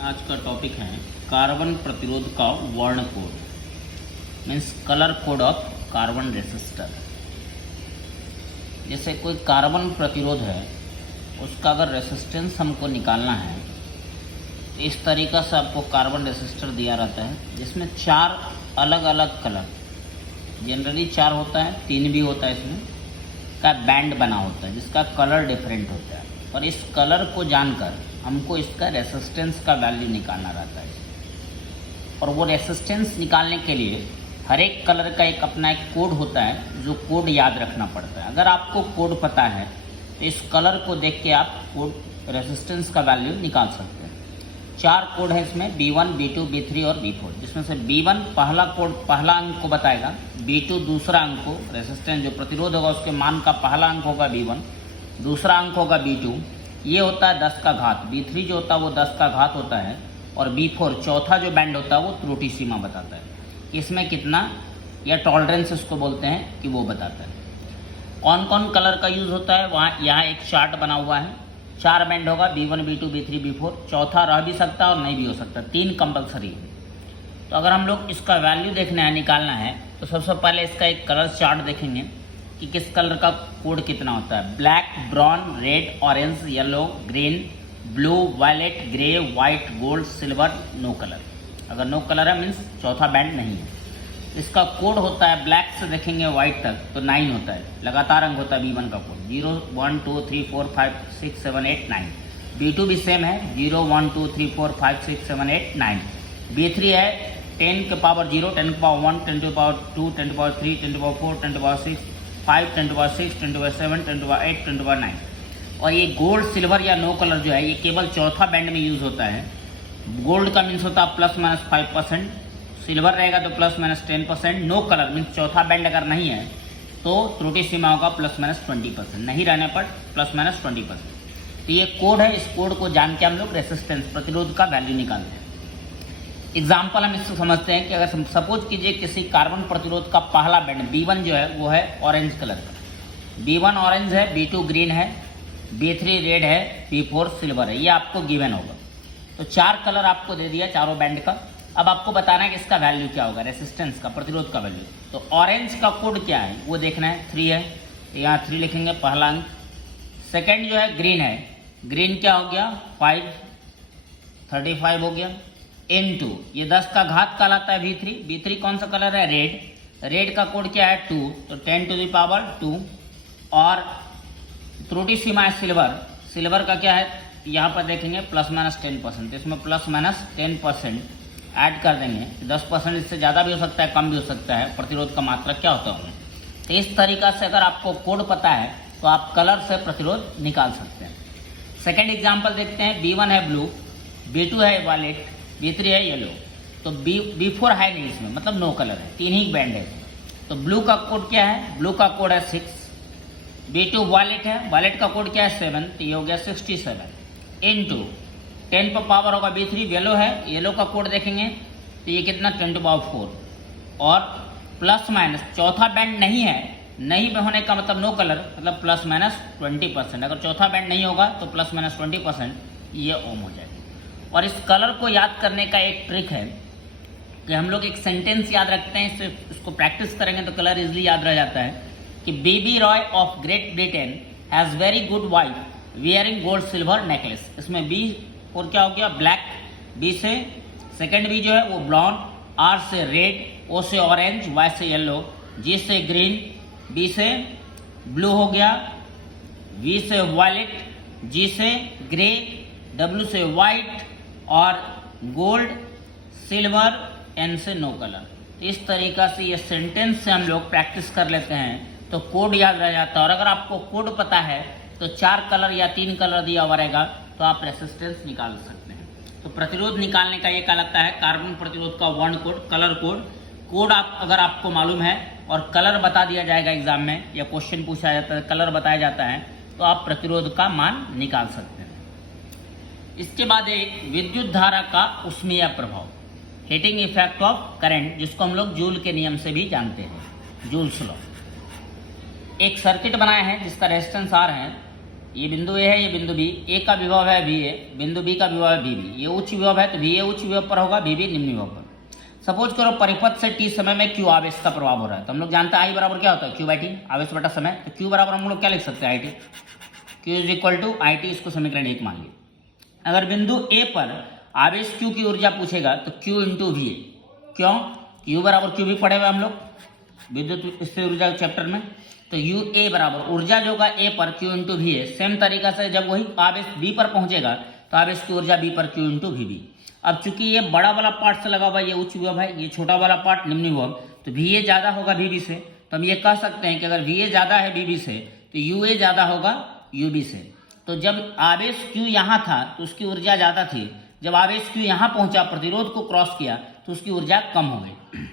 आज का टॉपिक है कार्बन प्रतिरोध का वर्ण code means colour code of carbon resistor. जैसे कोई कार्बन प्रतिरोध है, उसका अगर रेसिस्टेंस हमको निकालना है तो इस तरीक़ा से आपको कार्बन रेसिस्टर दिया रहता है, जिसमें 4 अलग अलग कलर, जनरली 4 होता है, 3 भी होता है, इसमें का बैंड बना होता है जिसका कलर डिफरेंट होता है। और इस कलर को जानकर हमको इसका रेसिस्टेंस का वैल्यू निकालना रहता है। और वो रेसिस्टेंस निकालने के लिए हर एक कलर का एक अपना एक कोड होता है, जो कोड याद रखना पड़ता है। अगर आपको कोड पता है तो इस कलर को देख के आप कोड रेसिस्टेंस का वैल्यू निकाल सकते हैं। 4 कोड है इसमें, B1, B2, B3 और B4, जिसमें से B1 पहला कोड पहला अंक को बताएगा, B2 दूसरा अंक को, रेसिस्टेंस जो प्रतिरोध होगा उसके मान का पहला अंक होगा B1, दूसरा अंक होगा B2, ये होता है 10 का घात, B3 जो होता है वो 10 का घात होता है, और B4 चौथा जो बैंड होता है वो त्रुटि सीमा बताता है, इसमें कितना या टॉलरेंस इसको बोलते हैं कि वो बताता है। कौन कौन कलर का यूज़ होता है वहाँ यहाँ एक चार्ट बना हुआ है। 4 बैंड होगा, B1, B2, B3, B4, चौथा रह भी सकता है और नहीं भी हो सकता, 3 कंपलसरी है। तो अगर हम लोग इसका वैल्यू देखना है, निकालना है, तो सबसे पहले इसका एक कलर चार्ट देखेंगे कि किस कलर का कोड कितना होता है। Black, brown, red, orange, yellow, green, blue, violet, grey, white, gold, silver, no colour. अगर नो कलर है मीन्स चौथा बैंड नहीं है। इसका कोड होता है, ब्लैक से देखेंगे वाइट तक तो 9 होता है, लगातार अंक होता है B1 का कोड, 0, 1, 2, 3, 4, 5, 6, 7, 8, 9। B2 भी सेम है, 0, 1, 2, 3, 4, 5, 6, 7, 8, 9। B3 है 10 के पावर 0, 10 के पावर 1, 10 के पावर 2, 10 के पावर 3, 10 के पावर 4, 10 के पावर 6, 5, 10 के पावर 6, 10 के पावर 7, 10 के पावर 8, 10 के पावर 9। और ये गोल्ड, सिल्वर या नो कलर जो है ये केवल चौथा बैंड में यूज़ होता है। गोल्ड का मीन्स होता है ±5%, सिल्वर रहेगा तो ±10%, नो कलर मीन्स चौथा बैंड अगर नहीं है तो त्रुटि सीमा होगा ±20%, नहीं रहने पर ±20%। तो ये कोड है, इस कोड को जान के हम लोग रेसिस्टेंस प्रतिरोध का वैल्यू निकालते हैं। एग्जाम्पल हम इसको समझते हैं कि अगर सपोज कीजिए किसी कार्बन प्रतिरोध का पहला बैंड B1 जो है वो है ऑरेंज कलर का, B1 ऑरेंज है, B2 ग्रीन है, B3 रेड है, B4 सिल्वर है, ये आपको गिवन होगा। तो 4 कलर आपको दे दिया चारों बैंड का। अब आपको बताना है कि इसका वैल्यू क्या होगा, रेसिस्टेंस का, प्रतिरोध का वैल्यू। तो ऑरेंज का कोड क्या है वो देखना है, 3 है, तो यहाँ 3 लिखेंगे पहला अंक। सेकेंड जो है ग्रीन है, ग्रीन क्या हो गया 5, 35 हो गया, N2 ये 10 का घात कहलाता है B3। B3 कौन सा कलर है, रेड, रेड का कोड क्या है 2, तो 10 टू द पावर 2। और त्रुटि सीमा है सिल्वर, सिल्वर का क्या है यहाँ पर देखेंगे ±10%, इसमें ±10% ऐड कर देंगे, 10% इससे ज़्यादा भी हो सकता है, कम भी हो सकता है, प्रतिरोध का मात्रा क्या होता है। तो इस तरीक़ा से अगर आपको कोड पता है तो आप कलर से प्रतिरोध निकाल सकते हैं। सेकेंड एग्जाम्पल देखते हैं, B1 है ब्लू, B2 है वायलेट, B3 है येलो, तो B4 है नहीं इसमें, मतलब नो कलर है, 3 ही बैंड है। तो ब्लू का कोड क्या है, ब्लू का कोड है 6, B2 वायलेट है, वायलेट का कोड क्या है 7, तो ये हो गया 67। N2 10 पर पावर होगा B3, येलो है, येलो का कोड देखेंगे तो ये कितना 10 टू पावर 4। और प्लस माइनस चौथा बैंड नहीं है, नहीं होने का मतलब नो कलर, मतलब ±20%। अगर चौथा बैंड नहीं होगा तो ±20% ये ओम हो जाएगा। और इस कलर को याद करने का एक ट्रिक है कि हम लोग एक सेंटेंस याद रखते हैं, इसको प्रैक्टिस करेंगे तो कलर इजली याद रह जाता है कि B B Roy of Great Britain has very good wife wearing gold silver necklace. इसमें B और क्या हो गया ब्लैक, B से सेकेंड B जो है वो ब्राउन, R से रेड, O से ऑरेंज, Y से येलो, G से ग्रीन, B से ब्लू हो गया, V से वायलेट, G से ग्रे, W से वाइट और गोल्ड, सिल्वर, N से नो कलर। इस तरीक़ा से ये सेंटेंस से हम लोग प्रैक्टिस कर लेते हैं तो कोड याद रह जाता है। और अगर आपको कोड पता है तो 4 कलर या 3 कलर दिया हुआ रहेगा तो आप रेसिस्टेंस निकाल सकते हैं। तो प्रतिरोध निकालने का ये कहलाता है कार्बन प्रतिरोध का वर्ण कोड, कलर कोड। कोड आप अगर आपको मालूम है और कलर बता दिया जाएगा एग्जाम में या क्वेश्चन पूछा जाता है, कलर बताया जाता है, तो आप प्रतिरोध का मान निकाल सकते हैं। इसके बाद एक विद्युत धारा का उष्मीय प्रभाव, हीटिंग इफेक्ट ऑफ करंट, जिसको हम लोग जूल के नियम से भी जानते हैं, जूल्स लॉ। एक सर्किट बनाया है जिसका रेजिस्टेंस R है, ये बिंदु ए है, ये बिंदु बी, ए का विभव है वी ए, बिंदु बी का विभव है वी बी, ये उच्च विभव है तो वी ए उच्च विभव पर होगा, वी बी निम्न विभव पर। सपोज करो परिपथ से टी समय में क्यू आवेश का प्रभाव हो रहा है, तो हम लोग जानते हैं आई बराबर क्या होता है, क्यू बाई टी, आवेश बटा समय। तो क्यू बराबर हम लोग क्या लिख सकते हैं, I T, Q is equal to I T, इसको समीकरण 1 मान लिया। अगर बिंदु ए पर आवेश क्यू की ऊर्जा पूछेगा तो क्यू इंटू वी ए, क्यों, क्यू बराबर क्यू भी पढ़े हुए हम लोग विद्युत स्थिर ऊर्जा चैप्टर में। तो यू ए बराबर ऊर्जा जो होगा ए पर Q into V A, same तरीका से जब वही आवेश बी पर पहुंचेगा तो आवेश की ऊर्जा बी पर क्यू इंटू वी बी। अब चूंकि ये बड़ा वाला पार्ट से लगा हुआ ये उच्च विभव है, ये छोटा वाला पार्ट निम्न विभव, तो वी ए ज्यादा होगा वी बी से, तो हम ये कह सकते हैं कि अगर वी ए ज्यादा है वी बी से तो यू ए ज्यादा होगा यू बी से। तो जब आवेश क्यू यहाँ था तो उसकी ऊर्जा ज्यादा थी, जब आवेश क्यू यहाँ पहुंचा प्रतिरोध को क्रॉस किया तो उसकी ऊर्जा कम हो गई।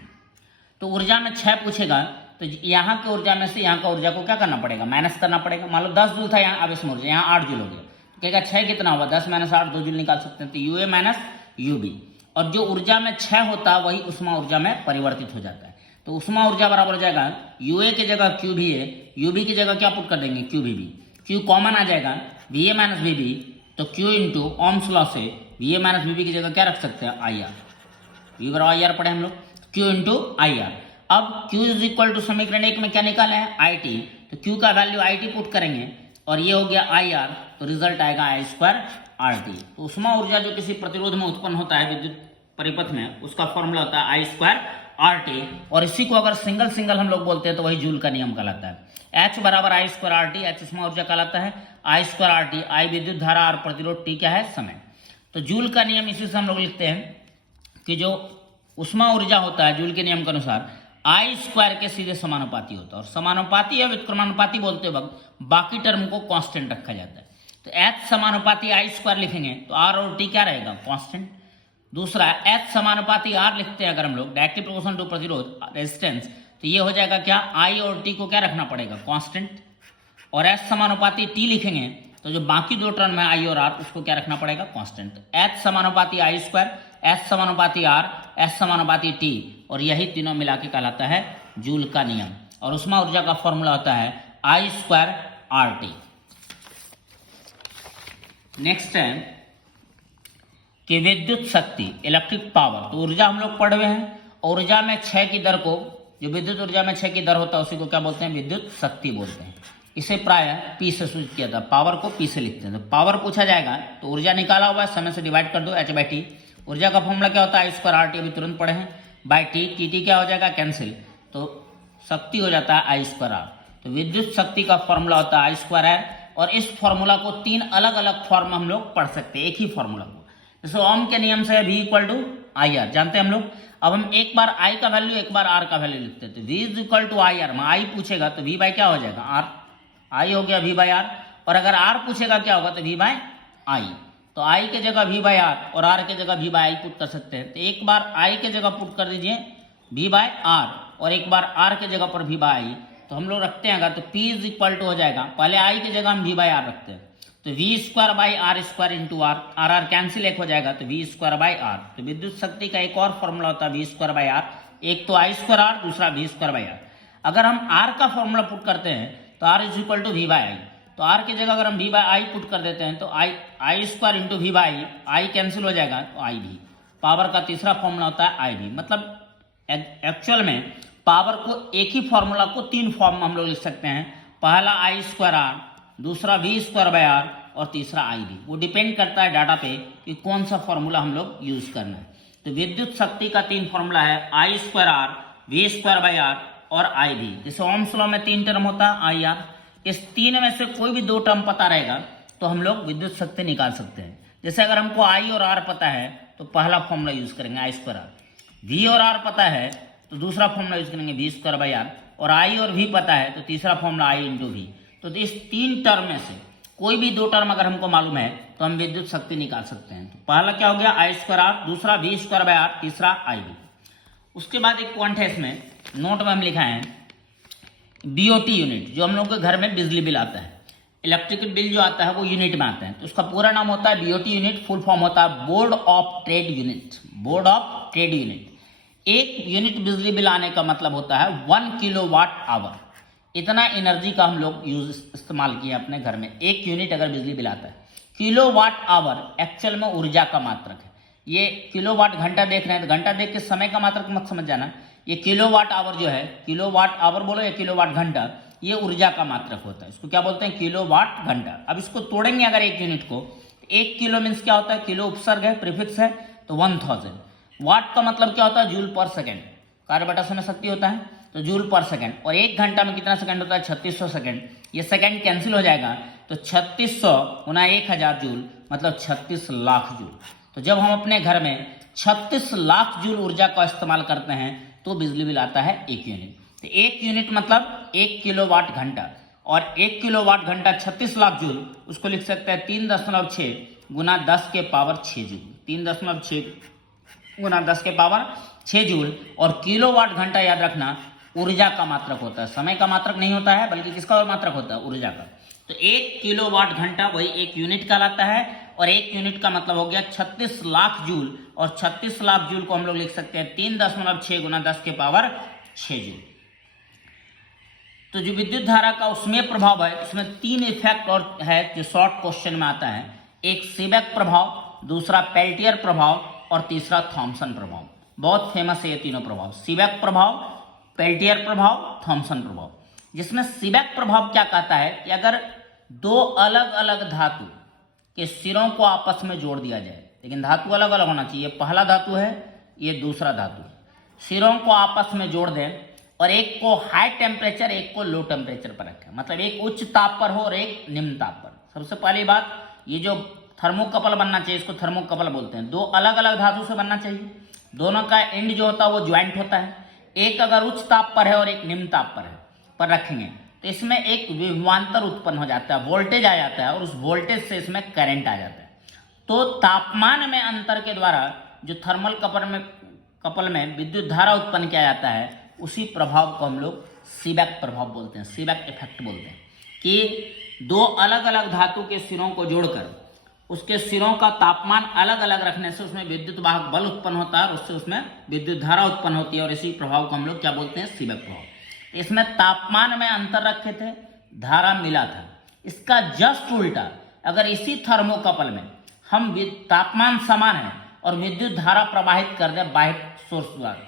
तो ऊर्जा में 6 पूछेगा तो यहाँ की ऊर्जा में से यहाँ का ऊर्जा को क्या करना पड़ेगा, माइनस करना पड़ेगा। मान लो 10 जूल था यहाँ आवेश में ऊर्जा, यहाँ 8 जूल हो गया, तो कहेगा 6 कितना होगा, 10 माइनस 8, 2 जूल निकाल सकते हैं, तो U A minus U B. और जो ऊर्जा में 6 होता है वही उष्मा ऊर्जा में परिवर्तित हो जाता है। तो उष्मा ऊर्जा बराबर हो जाएगा यू ए की जगह क्यू भी ए, यू बी की जगह क्या पुट कर देंगे, क्यू भी बी, क्यू कॉमन आ जाएगा V A minus V B, तो क्यू इंटू ओम्स लॉ से V A minus V B की जगह क्या रख सकते हैं, आई आर, वी बराबर आई आर पढ़े हम लोग, क्यू इंटू आई आर। अब Q इज इक्वल टू समीकरण 1 में क्या निकाला है, आई टी, तो Q का वैल्यू आई टी पुट करेंगे और ये हो गया आई आर, तो रिजल्ट आएगा आई स्क्वायर आर टी। तो उष्मा ऊर्जा जो किसी प्रतिरोध में उत्पन्न होता है विद्युत परिपथ में, उसका फॉर्मूला होता है आई स्क्वायर आर टी, और इसी को अगर सिंगल सिंगल हम लोग बोलते हैं तो वही जूल का नियम कहलाता है। H बराबर आई स्क्वायर आर टी, एच उष्मा ऊर्जा कहलाता है, आई स्क्वायर आर टी, आई विद्युत धारा, आर प्रतिरोध, टी क्या है, समय। तो जूल का नियम इसी से हम लोग लिखते हैं कि जो उष्मा ऊर्जा होता है जूल के नियम के अनुसार आई स्क्वायर के सीधे समानुपाती होता है, और समानुपाती या व्युत्क्रमानुपाती बोलते वक्त बाकी टर्म को कांस्टेंट रखा जाता है। तो H समानुपाती आई स्क्वायर लिखेंगे तो R और T क्या रहेगा, कांस्टेंट। दूसरा H समानुपाती R लिखते हैं अगर हम लोग डायरेक्टली प्रोपोर्शनल टू प्रतिरोध रेजिस्टेंस, तो ये हो जाएगा क्या, I और T को क्या रखना पड़ेगा, कांस्टेंट। और H समानुपाती T लिखेंगे तो जो बाकी दो टर्म है I और R उसको क्या रखना पड़ेगा, कांस्टेंट। H समानुपाती आई स्क्वायर, एस समानुपाती आर, एस समानुपाती टी, और यही तीनों मिला के कहलाता है जूल का नियम। और उष्मा ऊर्जा का फॉर्मूला होता है I square R T. Next है कि विद्युत शक्ति, इलेक्ट्रिक पावर, तो ऊर्जा हम लोग पढ़ रहे हैं, ऊर्जा में 6 की दर को, जो विद्युत ऊर्जा में 6 की दर होता है उसी को क्या बोलते हैं, विद्युत शक्ति बोलते हैं। इसे प्राय पी से सूचित किया था, पावर को पी से लिखते हैं। तो पावर पूछा जाएगा तो ऊर्जा निकाला हुआ है, समय से डिवाइड कर दो, एच बाई टी। ऊर्जा का फॉर्मूला क्या होता है, आई स्क्वायर आर टी, अभी तुरंत पढ़े हैं, बाई टी, टी टी क्या हो जाएगा, कैंसिल, तो शक्ति हो जाता है आई स्क्वायर आर। तो विद्युत शक्ति का फॉर्मूला होता है आई स्क्वायर आर, और इस फॉर्मूला को 3 अलग अलग फॉर्म में हम लोग पढ़ सकते हैं, एक ही फॉर्मूला को। जैसे ओम के नियम से V equal to I R जानते हैं हम लोग। अब हम एक बार आई का वैल्यू एक बार आर का वैल्यू लिखते हैं, तो V is equal to I R में आई पूछेगा तो V बाई क्या हो जाएगा, आर, आई हो गया V बाई आर, और अगर आर पूछेगा क्या होगा तो V बाई आई। तो आई के जगह V बाई आर और आर के जगह V बाई आई पुट कर सकते हैं। तो एक बार आई के जगह पुट कर दीजिए V बाई आर, और एक बार आर के जगह पर V बाई आई, तो हम लोग रखते हैं अगर, तो P इज इक्वल टू हो जाएगा, पहले आई की जगह हम V बाई आर रखते हैं, तो V square by R square into R, R R cancel एक हो जाएगा तो V स्क्वायर बाई आर। तो विद्युत शक्ति का एक और फॉर्मूला होता है V स्क्वायर बाई आर, एक तो आई स्क्वायर आर, दूसरा V स्क्वायर बाई आर। अगर हम आर का फॉर्मूला पुट करते हैं तो R is equal to V by I, तो आर की जगह अगर हम V बाई आई पुट कर देते हैं तो I square into V by I cancel हो जाएगा तो आई भी। पावर का तीसरा फॉर्मूला होता है आई भी, मतलब एक्चुअल में पावर को एक ही फॉर्मूला को 3 फॉर्म में हम लोग लिख सकते हैं, पहला आई स्क्वायर आर, दूसरा V स्क्वायर बाई आर, और तीसरा आई भी। वो डिपेंड करता है डाटा पे कि कौन सा फॉर्मूला हम लोग यूज करना है। तो विद्युत शक्ति का 3 फॉर्मूला है I square R, V square by R और आई भी। जैसे ओम्स लॉ में 3 टर्म होता है आई आर, इस 3 में से कोई भी 2 टर्म पता रहेगा तो हम लोग विद्युत शक्ति निकाल सकते हैं। जैसे अगर हमको आई और आर पता है तो पहला फॉर्मूला यूज करेंगे आई स्क्वायर आर, V और आर पता है तो दूसरा फॉर्मूला यूज करेंगे V स्क्वायर बाई आर, और आई और V पता है तो तीसरा फॉर्मूला आई इंटू V। तो इस 3 टर्म में से कोई भी 2 टर्म अगर हमको मालूम है तो हम विद्युत शक्ति निकाल सकते हैं। तो पहला क्या हो गया आई स्क्वायर आर, दूसरा V स्क्वायर बाई आर, तीसरा आई भी। उसके बाद एक पॉइंट है इसमें नोट में हम लिखा है बीओटी यूनिट, जो हम लोग के घर में बिजली बिल आता है, इलेक्ट्रिक बिल जो आता है वो यूनिट में आता है, तो उसका पूरा नाम होता है बीओटी यूनिट, फुल फॉर्म होता है board of trade unit, board of trade unit. एक यूनिट बिजली बिल आने का मतलब होता है 1 किलोवाट आवर। इतना एनर्जी का हम लोग इस्तेमाल किए अपने घर में। 1 यूनिट अगर बिजली बिल आता है। किलोवाट आवर एक्चुअल में ऊर्जा का मात्रक है। ये किलोवाट घंटा देख रहे हैं तो घंटा देख के समय का मात्रक मत समझ जाना। ये किलोवाट आवर जो है, किलोवाट आवर बोलो या किलोवाट घंटा, ये ऊर्जा का मात्रक होता है। इसको क्या बोलते हैं? किलोवाट घंटा। अब इसको तोड़ेंगे अगर 1 यूनिट को, 1 किलो मीन्स क्या होता है? किलो उपसर्ग है, प्रीफिक्स है, तो 1000। वाट का मतलब क्या होता है? जूल पर सेकेंड। कार्य बटा समय शक्ति होता है, तो जूल पर सेकेंड। और 1 घंटा में कितना सेकंड होता है? 3600 सेकंड। ये सेकंड कैंसिल हो जाएगा, तो 3600 गुना 1000 जूल मतलब 36 लाख जूल। तो जब हम अपने घर में 36 लाख जूल ऊर्जा का इस्तेमाल करते हैं तो बिजली बिल आता है 1 यूनिट। तो 1 यूनिट मतलब 1 किलोवाट घंटा, और 1 किलोवाट घंटा 36 लाख जूल, उसको लिख सकते हैं 3.6 गुना 10 के पावर 6 जूल। 3.6 गुना 10 के पावर 6 जूल। और किलोवाट घंटा याद रखना ऊर्जा का मात्रक होता है, समय का मात्रक नहीं होता है, बल्कि किसका मात्रक होता है? ऊर्जा का। तो 1 किलोवाट घंटा वही 1 यूनिट कहलाता है, और 1 यूनिट का मतलब हो गया 36 लाख जूल। और 36 लाख जूल को हम लोग लिख सकते हैं 3.6 गुना 10 के पावर 6 जूल। तो जो विद्युत धारा का उसमें प्रभाव है, उसमें 3 इफेक्ट और है जो शॉर्ट क्वेश्चन में आता है। एक सीबेक प्रभाव, दूसरा पेल्टियर प्रभाव, और तीसरा थॉमसन प्रभाव। बहुत फेमस है ये तीनों प्रभाव, सीबेक प्रभाव, पेल्टियर प्रभाव, थॉमसन प्रभाव। जिसमें सीबेक प्रभाव क्या कहता है कि अगर 2 अलग अलग धातु के सिरों को आपस में जोड़ दिया जाए, लेकिन धातु अलग अलग होना चाहिए, पहला धातु है, ये दूसरा धातु है, सिरों को आपस में जोड़ दें और एक को हाई टेम्परेचर, एक को लो टेम्परेचर पर रखें, मतलब एक उच्च ताप पर हो और एक निम्न ताप पर। सबसे पहली बात, ये जो थर्मोकपल बनना चाहिए, इसको थर्मोकपल बोलते हैं। 2 अलग अलग धातु से बनना चाहिए, दोनों का एंड जो होता है वो ज्वाइंट होता है। एक अगर उच्च ताप पर है और एक निम्न ताप पर है, पर रखेंगे तो इसमें एक विभवांतर उत्पन्न हो जाता है, वोल्टेज आ जाता है, और उस वोल्टेज से इसमें करंट आ जाता है। तो तापमान में अंतर के द्वारा जो थर्मल कपल में विद्युत धारा उत्पन्न किया जाता है, उसी प्रभाव को हम लोग सीबेक प्रभाव बोलते हैं, सीबेक इफेक्ट बोलते हैं। कि 2 अलग अलग धातु के सिरों को जोड़कर उसके सिरों का तापमान अलग अलग रखने से उसमें विद्युत वाहक बल उत्पन्न होता है, और उससे उसमें विद्युत धारा उत्पन्न होती है, और इसी प्रभाव को हम लोग क्या बोलते हैं? सीबेक प्रभाव। इसमें तापमान में अंतर रखे थे, धारा मिला था। इसका जस्ट उल्टा, अगर इसी थर्मोकपल में हम तापमान समान है और विद्युत धारा प्रवाहित कर दें बाह्य सोर्स द्वारा,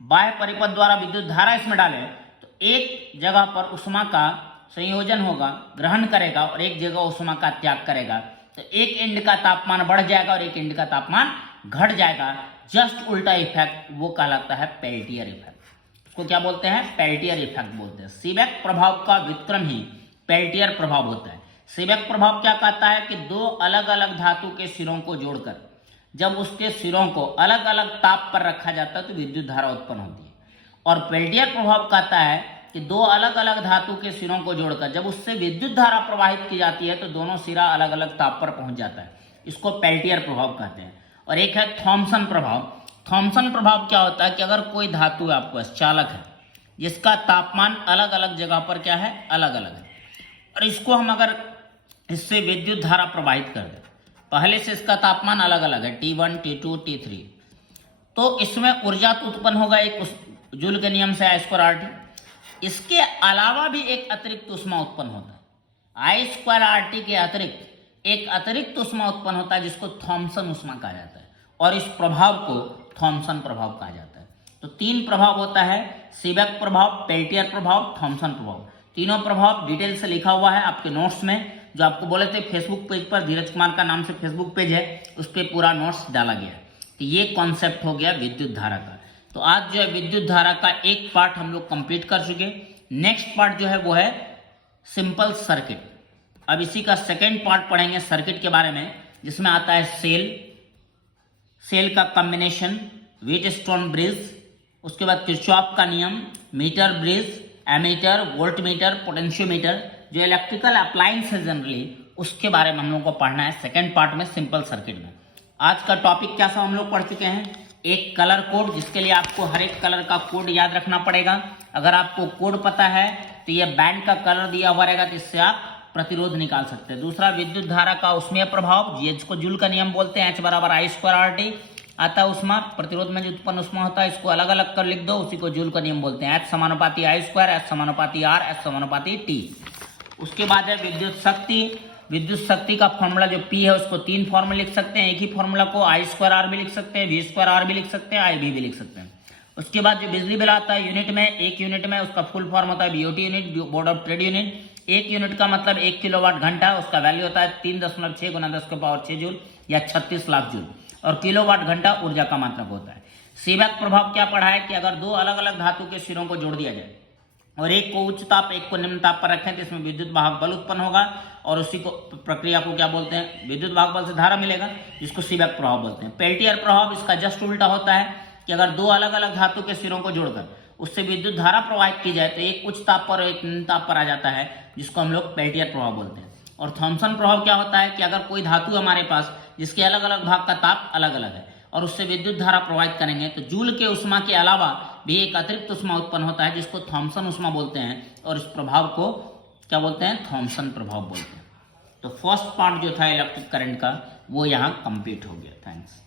बाह्य परिपथ द्वारा विद्युत धारा इसमें डालें, तो एक जगह पर उष्मा का संयोजन होगा, ग्रहण करेगा, और एक जगह उष्मा का त्याग करेगा। तो एक एंड का तापमान बढ़ जाएगा और एक एंड का तापमान घट जाएगा। जस्ट उल्टा इफेक्ट वो कहलाता है पेल्टियर इफेक्ट। उसको क्या बोलते हैं? पेल्टियर इफेक्ट बोलते हैं। सीबेक प्रभाव का विक्रम ही पेल्टियर प्रभाव होता है। सीबेक प्रभाव क्या कहता है कि 2 अलग अलग धातु के सिरों को जोड़कर जब उसके सिरों को अलग अलग ताप पर रखा जाता है तो विद्युत धारा उत्पन्न होती है। और पेल्टियर प्रभाव कहता है कि 2 अलग अलग धातु के सिरों को जोड़कर जब उससे विद्युत धारा प्रवाहित की जाती है तो दोनों सिरा अलग अलग ताप पर पहुंच जाता है। इसको पेल्टियर प्रभाव कहते हैं। और एक है थॉमसन प्रभाव। थॉमसन प्रभाव क्या होता है कि अगर कोई धातु आपके पास चालक है जिसका तापमान अलग अलग जगह पर क्या है? अलग अलग है, और इसको हम अगर इससे विद्युत धारा प्रवाहित कर दें, पहले से इसका तापमान अलग अलग है, T1, T2, T3, तो इसमें ऊर्जा तो उत्पन्न होगा एक जूल के नियम से I²RT। इसके अलावा भी एक अतिरिक्त ऊष्मा उत्पन्न होता है। I²RT के अतिरिक्त एक अतिरिक्त ऊष्मा उत्पन्न होता है जिसको थॉमसन ऊष्मा कहा जाता है, और इस प्रभाव को थॉमसन प्रभाव कहा जाता है। तो 3 प्रभाव होता है, सीबेक प्रभाव, पेल्टियर प्रभाव, थॉमसन प्रभाव। तीनों प्रभाव डिटेल से लिखा हुआ है आपके नोट्स में, जो आपको बोले थे फेसबुक पेज पर, धीरज कुमार का नाम से फेसबुक पेज है, उस पर पूरा नोट्स डाला गया है। तो ये कॉन्सेप्ट हो गया विद्युत धारा का। तो आज जो है विद्युत धारा का एक पार्ट हम लोग कंप्लीट कर चुके। नेक्स्ट पार्ट जो है वो है सिंपल सर्किट। अब इसी का सेकेंड पार्ट पढ़ेंगे सर्किट के बारे में, जिसमें आता है सेल का कॉम्बिनेशन, व्हीटस्टोन ब्रिज, उसके बाद किरचॉफ का नियम, meter bridge, ammeter, voltmeter, potentiometer, जो इलेक्ट्रिकल अप्लायंस है जनरली, उसके बारे में हम लोग को पढ़ना है सेकेंड पार्ट में सिंपल सर्किट में। आज का टॉपिक क्या सब हम लोग पढ़ चुके हैं? एक कलर कोड, जिसके लिए आपको हर एक कलर का कोड याद रखना पड़ेगा। अगर आपको कोड पता है तो ये बैंड का कलर दिया हुआ रहेगा, तो इससे आप प्रतिरोध निकाल सकते हैं। दूसरा विद्युत धारा का उसमें प्रभाव, जिसको जूल का नियम बोलते हैं, H = I²RT। आता है उष्मा, प्रतिरोध में जो उत्पन्न उष्मा होता है इसको अलग अलग कर लिख दो, उसी को जूल का नियम बोलते हैं। H समानुपाती I स्क्वायर, H समानुपाती R, H समानुपाती T। उसके बाद है विद्युत शक्ति। विद्युत शक्ति का फॉर्मूला जो P है उसको 3 फॉर्म में लिख सकते हैं। एक ही फॉर्मूला को I स्क्वायर R भी लिख सकते हैं, V स्क्वायर R भी लिख सकते हैं, IB भी लिख सकते हैं। उसके बाद जो बिजली बिल आता है यूनिट में, एक यूनिट में उसका फुल फॉर्म होता है BOT unit, board of trade unit. एक यूनिट का मतलब 1 किलोवाट घंटा, उसका वैल्यू होता है 3.6 गुना 10⁻6 जूल या 36 लाख जूल। और किलोवाट घंटा ऊर्जा का मात्रक होता है। सीबेक प्रभाव क्या पढ़ा है कि अगर दो अलग अलग धातु के सिरों को जोड़ दिया जाए और एक को उच्च ताप एक को निम्न ताप पर रखें तो इसमें विद्युत वाहक बल उत्पन्न होगा और उसी को प्रक्रिया को क्या बोलते हैं, विद्युत वाहक बल से धारा मिलेगा, जिसको सीबेक प्रभाव बोलते हैं। पेल्टियर प्रभाव इसका जस्ट उल्टा होता है कि अगर दो अलग अलग धातु के सिरों को जोड़कर उससे विद्युत धारा प्रवाहित की जाए तो एक उच्च ताप पर और एक निम्न ताप पर आ जाता है, जिसको हम लोग पेल्टियर प्रभाव बोलते हैं। और थॉम्सन प्रभाव क्या होता है कि अगर कोई धातु हमारे पास जिसके अलग अलग भाग का ताप अलग अलग है और उससे विद्युत धारा प्रवाहित करेंगे तो जूल के उष्मा के अलावा भी एक अतिरिक्त उष्मा उत्पन्न होता है, जिसको थॉम्सन उष्मा बोलते हैं। और इस प्रभाव को क्या बोलते हैं, थॉम्सन प्रभाव बोलते हैं। तो फर्स्ट पार्ट जो था इलेक्ट्रिक करंट का वो यहाँ कंप्लीट हो गया। थैंक्स।